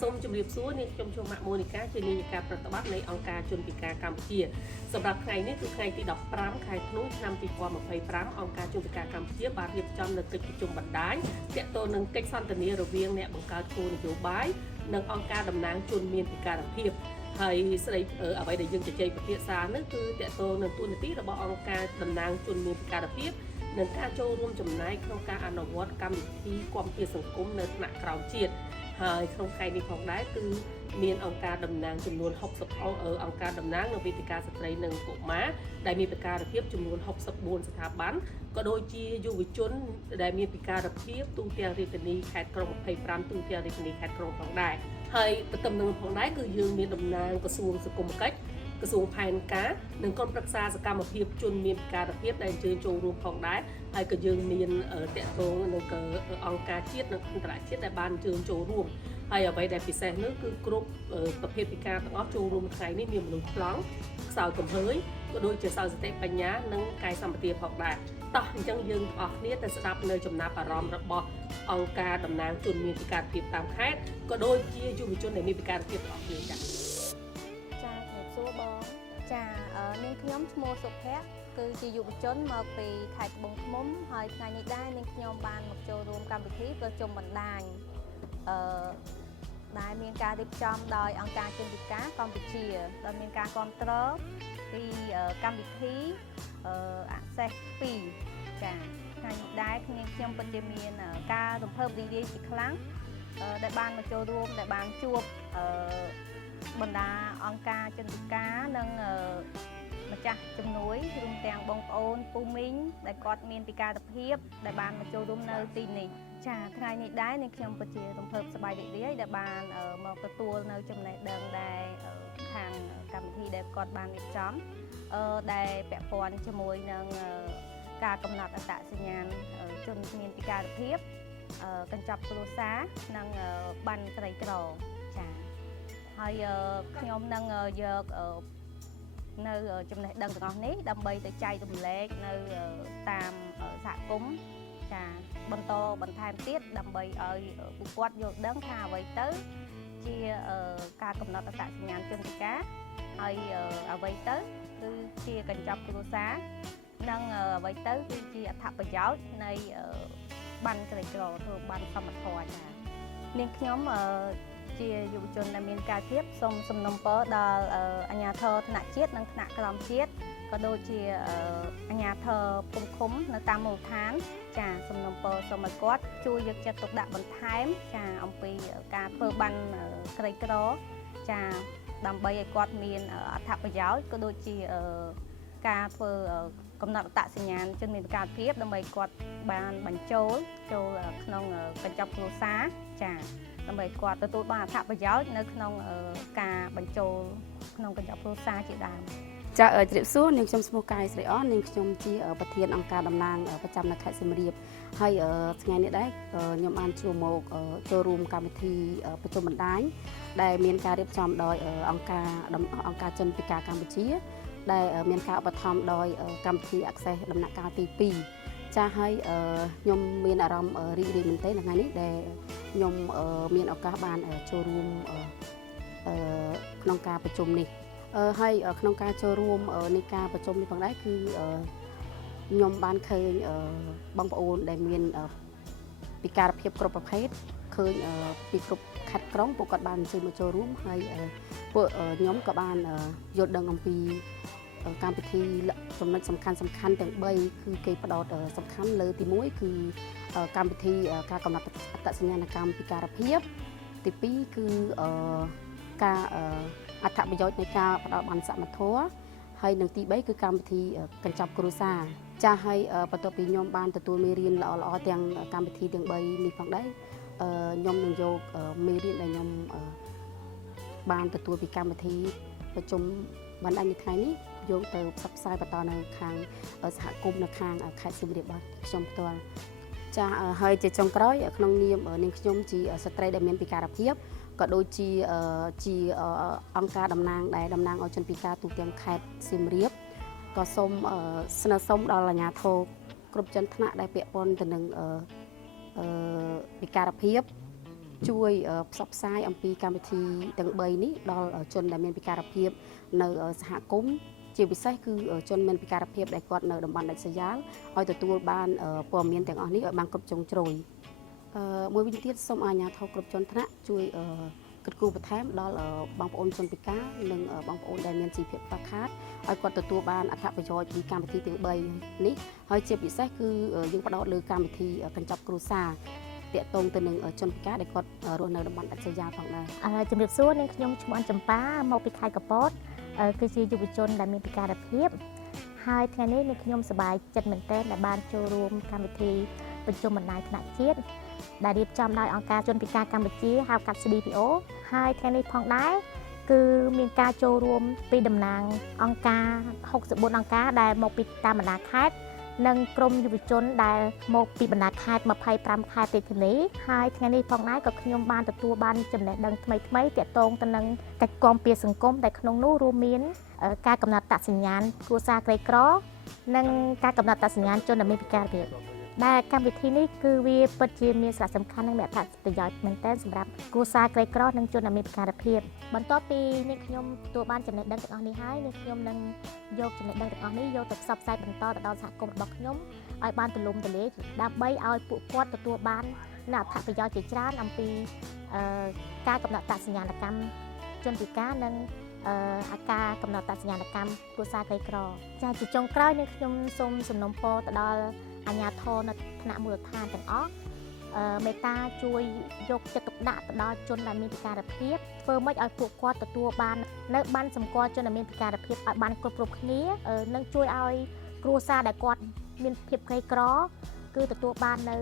សូមជម្រាបសួរនាងខ្ញុំជួម៉ាក់ម៉ូនីកាជានាយិកាប្រតិបត្តិនៃអង្គការជនពិការកម្ពុជាសម្រាប់ថ្ងៃនេះគឺថ្ងៃទី15ខែធ្នូឆ្នាំ2025អង្គការជនពិការកម្ពុជាបានរៀបចំនៅកិច្ចប្រជុំបណ្ដាញទាក់ទងនឹងកិច្ចសន្ទនារវាងអ្នកបង្កើតគោលនយោបាយនិងអង្គការតំណាងជនមានពិការភាពហើយស្ដីអ្វីដែលយើងជជែកពិភាក្សានោះគឺទាក់ទងនឹងទូនាទីរបស់អង្គការតំណាងជនមានពិការភាពនិងការចូលរួមចំណែកក្នុងការអនុវត្តកម្មវិធីគាំពារសង្គមនៅថ្នាក់ក្រោមជាតិហើយក្នុងថ្ងៃនេះផងដែរគឺមានអង្គការតំណាងចំនួន60អង្គការតំណាងនៅវេទិកាស្ត្រីនិងកុមារដែលមានពិការភាពចំនួន64ស្ថាប័នក៏ដូចជាយុវជនដែលមានពិការភាពទូទាំងរាជធានីខេត្តក្រុង25ទូទាំងរាជធានីខេត្តក្រុងផងដែរហើយទន្ទឹមនឹងផងដែរគឺយើងមានតំណាងក្រសួងសង្គមគិច្ចក្រសួងផែនការនិងក្រុមប្រឹក្សាសកម្មភាពជនមានពិការភាពដែលអញ្ជើញចូលរួមផងដែរហើយក៏យើងមានតាក់ទងនឹងអង្គការជាតិនិងអន្តរជាតិដែលបានអញ្ជើញចូលរួមហើយអ្វីដែលពិសេសនោះគឺគ្រប់ប្រភេទពិការទាំងអស់ចូលរួមថ្ងៃនេះមានមនុស្សប្លង់ខ្សោយកំហើញក៏ដូចជាសោយសតិបញ្ញានិងកាយសម្បទាផងដែរតោះអញ្ចឹងយើងទាំងអស់គ្នាទៅស្ដាប់នៅចំណាប់អារម្មណ៍របស់អង្គការតំណាងជនមានពិការភាពតាមខេត្តក៏ដូចជាយុវជនដែលមានពិការភាពទាំងអស់គ្នាចា៎សួរបងចានាងខ្ញុំឈ្មោះសុភ័ក្រគឺជាយុវជនមកពីខេត្តត្បូងឃ្មុំហើយថ្ងៃនេះដែរនាងខ្ញុំបានមកចូលរួមកម្មវិធីប្រជុំបណ្ដាញដែលមានការរៀបចំដោយអង្គការជនពិការកម្ពុជាដែលមានការគ្រប់គ្រងពីកម្មវិធីAccess 2ចាថ្ងៃនេះដែរខ្ញុំពិតជាមានការរំភើបរីករាយជាខ្លាំងដែលបានមកចូលរួមដែលបានជួបបណ្ដាអង្គការជនពិការនិងម្ចាស់ជំនួយរួមទាំងបងប្អូនពូមីងដែលគាត់មានពិការភាពដែលបានមកចូលរួមនៅទីនេះចាថ្ងៃនេះដែរនាងខ្ញុំពិតជារំភើបសប្បាយរីករាយដែលបានមកទទួលនៅចំណេះដឹងដែលខាងកម្មវិធីដែលគាត់បានរៀបចំដែលពាក់ព័ន្ធជាមួយនឹងការកំណត់អត្តសញ្ញាណជនមានពិការភាពកញ្ចប់គ្រួសារនិងបានក្រីក្រចាហើយខ្ញុំនឹងយកនៅចំណេះដឹងទាំងអស់នេះដើម្បីទៅចែករំលែកនៅតាមសហគមន៍ចាបន្តបន្ថែមទៀតដើម្បីឲ្យពួកគាត់យល់ដឹងថាអ្វីទៅជាការកំណត់អត្តសញ្ញាណជនពិការហើយអ្វីទៅគឺជាកញ្ចប់គ្រួសារនិងអ្វីទៅគឺជាអត្ថប្រយោជន៍នៃបានក្រីក្រធ្វើបានសមត្ថភាពចានាងខ្ញុំជាយុវជនដែលមានការភាពសូមសំណូមពរដល់អាជ្ញាធរថ្នាក់ជាតិនិងថ្នាក់ក្រោមជាតិក៏ដូចជាអាជ្ញាធរភូមិឃុំនៅតាមមូលដ្ឋានចាសំណូមពរសូមឲ្យគាត់ជួយយកចិត្តទុកដាក់បន្ថែមចាអំពីការធ្វើបានក្រីក្រចាដើម្បីឲ្យគាត់មានអត្ថប្រយោជន៍ក៏ដូចជាការធ្វើកំណត់អត្តសញ្ញាណជនមានពិការភាពដើម្បីគាត់បានបញ្ចូលក្នុងកញ្ចប់គ្រួសារចាដើម្បីគាត់ទទួលបានអត្ថប្រយោជន៍នៅក្នុងការបញ្ចូលក្នុងកញ្ចប់គ្រួសារជាដើមចាជម្រាបសួរនាងខ្ញុំឈ្មោះកាយស្រីអននាងខ្ញុំជាប្រធានអង្គការតំណាងប្រចាំនៅខេត្តសៀមរាបហើយថ្ងៃនេះដែរខ្ញុំបានជួបមកចូលរួមកម្មវិធីប្រជុំបណ្ដាញដែលមានការរៀបចំដោយអង្គការជនពិការកម្ពុជាដែលមានការឧបត្ថម្ភដោយកម្មវិធី Access ដំណាក់កាលទី2ចាហើយខ្ញុំមានអារម្មណ៍រីករាយមែនទែនថ្ងៃនេះដែលខ្ញុំមានឱកាសបានចូលរួមក្នុងការប្រជុំនេះហើយក្នុងការចូលរួមនៃការប្រជុំនេះផងដែរគឺខ្ញុំបានឃើញបងប្អូនដែលមានពិការភាពគ្រប់ប្រភេទឃើញពីគ្រប់ខេត្តក្រុងពួកគាត់បានអញ្ជើញមកចូលរួមហើយពួកខ្ញុំក៏បានយល់ដឹងអំពីកម្មវិធីចំណុចសំខាន់ទាំង3គឺគេផ្ដោតសំខាន់លើទី1គឺកម្មវិធីការកំណត់អត្តសញ្ញាណកម្មពិការភាពទី2គឺការអត្ថប្រយោជន៍នៃការផ្ដល់បានសមត្ថភាពហើយនិងទី3គឺកម្មវិធីកញ្ចប់គ្រួសារចាស់ហើយបន្ទាប់ពីខ្ញុំបានទទួលមេរៀនល្អៗទាំងកម្មវិធីទាំង3នេះផងដែរខ្ញុំនឹងយកមេរៀនដែលខ្ញុំបានទទួលពីកម្មវិធីប្រជុំបណ្ដាញនៅថ្ងៃនេះយកទៅផ្សព្វផ្សាយបន្តនៅខាងសហគមន៍នៅខាងខេត្តសៀមរាបរបស់ខ្ញុំផ្ទាល់ចាហើយជាចុងក្រោយក្នុងនាមនាងខ្ញុំជាស្ត្រីដែលមានពិការភាពក៏ដូចជាអង្គការតំណាងដែលតំណាងឲ្យជនពិការទូទាំងខេត្តសៀមរាបក៏សូមស្នើសុំដល់អាជ្ញាធរគ្រប់ជាន់ថ្នាក់ដែលពាក់ព័ន្ធទៅនឹងពិការភាព ជួយផ្សព្វផ្សាយអំពីកម្មវិធីទាំង3នេះដល់ជនដែលមានពិការភាពនៅសហគមន៍ជាពិសេសគឺជនមានពិការភាពដែលគាត់នៅតំបន់ដាច់ស្រយាលឲ្យទទួលបានព័ត៌មានទាំងអស់នេះឲ្យបានគ្រប់ជ្រុងជ្រោយមួយវិញទៀតសូមអាជ្ញាធរគ្រប់ជាន់ថ្នាក់ជួយគិតគូរបន្ថែមដល់បងប្អូនជនពិការនិងបងប្អូនដែលមានជីវភាពខ្វះខាតឲ្យគាត់ទទួលបានអត្ថប្រយោជន៍ពីកម្មវិធីទាំង3នេះហើយជាពិសេសគឺយើងផ្ដោតលើកម្មវិធីកញ្ចប់គ្រួសារតាក់ទងទៅនឹងជនពិការដែលគាត់រស់នៅតំបន់ដាច់ស្រយាលផងដែរជំរាបសួរនាងខ្ញុំឈ្មោះអញ្ចំបាមកពីខេត្តកពតគឺជាយុវជនដែលមានពិការភាពហើយថ្ងៃនេះនាងខ្ញុំសប្បាយចិត្តមែនទែនដែលបានចូលរួមកម្មវិធីប្រជុំបណ្ដាញថ្នាក់ជាតិដែលរៀបចំដោយអង្គការជនពិការកម្ពុជាហៅកាត់ CDPO ហើយថ្ងៃនេះផងដែរគឺមានការចូលរួមពីតំណាងអង្គការ64អង្គការដែលមកពីតាមបណ្ដាខេត្តនិងក្រុមយុវជនដែលមកពីបណ្ដាខេត្ត25ខេត្តរាជធានីហើយថ្ងៃនេះផងដែរក៏ខ្ញុំបានទទួលបានចំណេះដឹងថ្មីៗទាក់ទងទៅនឹងកិច្ចគាំពារសង្គមដែលក្នុងនោះរួមមានការកំណត់អត្តសញ្ញាណគ្រួសារក្រីក្រនិងការកំណត់អត្តសញ្ញាណជនដែលមានពិការភាពដែលកម្មវិធីនេះគឺវាពិតជាមានសារៈសំខាន់និងមានអត្ថប្រយោជន៍មែនទែនសម្រាប់គ្រួសារក្រីក្រនិងជនដែលមានពិការភាពបន្ទាប់ពីនេះខ្ញុំទទួលបានចំណេះដឹងទាំងអស់នេះហើយនេះខ្ញុំនឹងយកចំណេះដឹងទាំងអស់នេះយកទៅផ្សព្វផ្សាយបន្តទៅដល់សហគមន៍របស់ខ្ញុំឲ្យបានទូលំទូលាយដើម្បីឲ្យពួកគាត់ទទួលបាននូវអត្ថប្រយោជន៍ជាច្រើនអំពីការកំណត់អត្តសញ្ញាណកម្មជនពិការនិងការកំណត់អត្តសញ្ញាណកម្មគ្រួសារក្រីក្រចាជាចុងក្រោយនេះខ្ញុំសូមសំណូមពរទៅដល់អាជ្ញាធរនៅថ្នាក់មូលដ្ឋានទាំងអស់មេត្តាជួយយកចិត្តទុកដាក់ទៅដល់ជនដែលមានពិការភាពធ្វើម៉េចឲ្យពួកគាត់ទទួលបាននៅបានសម្គាល់ជនដែលមានពិការភាពឲ្យបានគ្រប់គ្នានិងជួយឲ្យគ្រួសារដែលគាត់មានភាពក្រីក្រគឺទទួលបាននៅ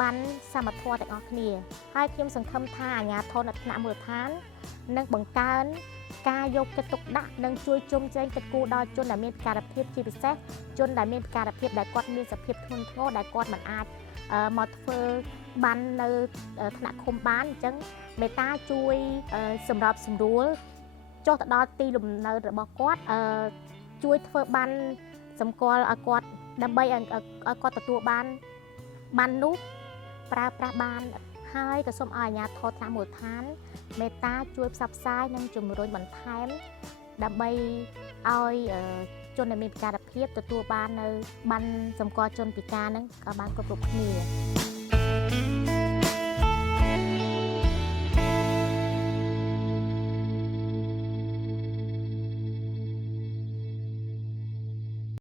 បានសមត្ថភាពទាំងអស់គ្នាហើយខ្ញុំសង្ឃឹមថាអាជ្ញាធរនៅថ្នាក់មូលដ្ឋាននឹងបង្កើនការយកចិត្តទុកដាក់និងជួយជុំជ្រែងគិតគូរដល់ជនដែលមានពិការភាពជាពិសេសជនដែលមានពិការភាពដែលគាត់មានសភាពធ្ងន់ធ្ងរដែលគាត់មិនអាចមកធ្វើបាននៅថ្នាក់ឃុំបានអញ្ចឹងមេត្តាជួយសម្របសម្រួលចុះទៅដល់ទីលំនៅរបស់គាត់ជួយធ្វើបានសម្គាល់ឲ្យគាត់ដើម្បីឲ្យគាត់ទទួលបាននោះប្រើប្រាស់បានហើយក៏សូមឲ្យអាជ្ញាធរថ្នាក់មូលដ្ឋានមេត្តាជួយផ្សព្វផ្សាយនិងជំរុញបន្ថែមដើម្បីឲ្យជនដែលមានពិការភាពទទួលបាននៅបានសម្គាល់ជនពិការនឹងក៏បានគ្រប់គ្នា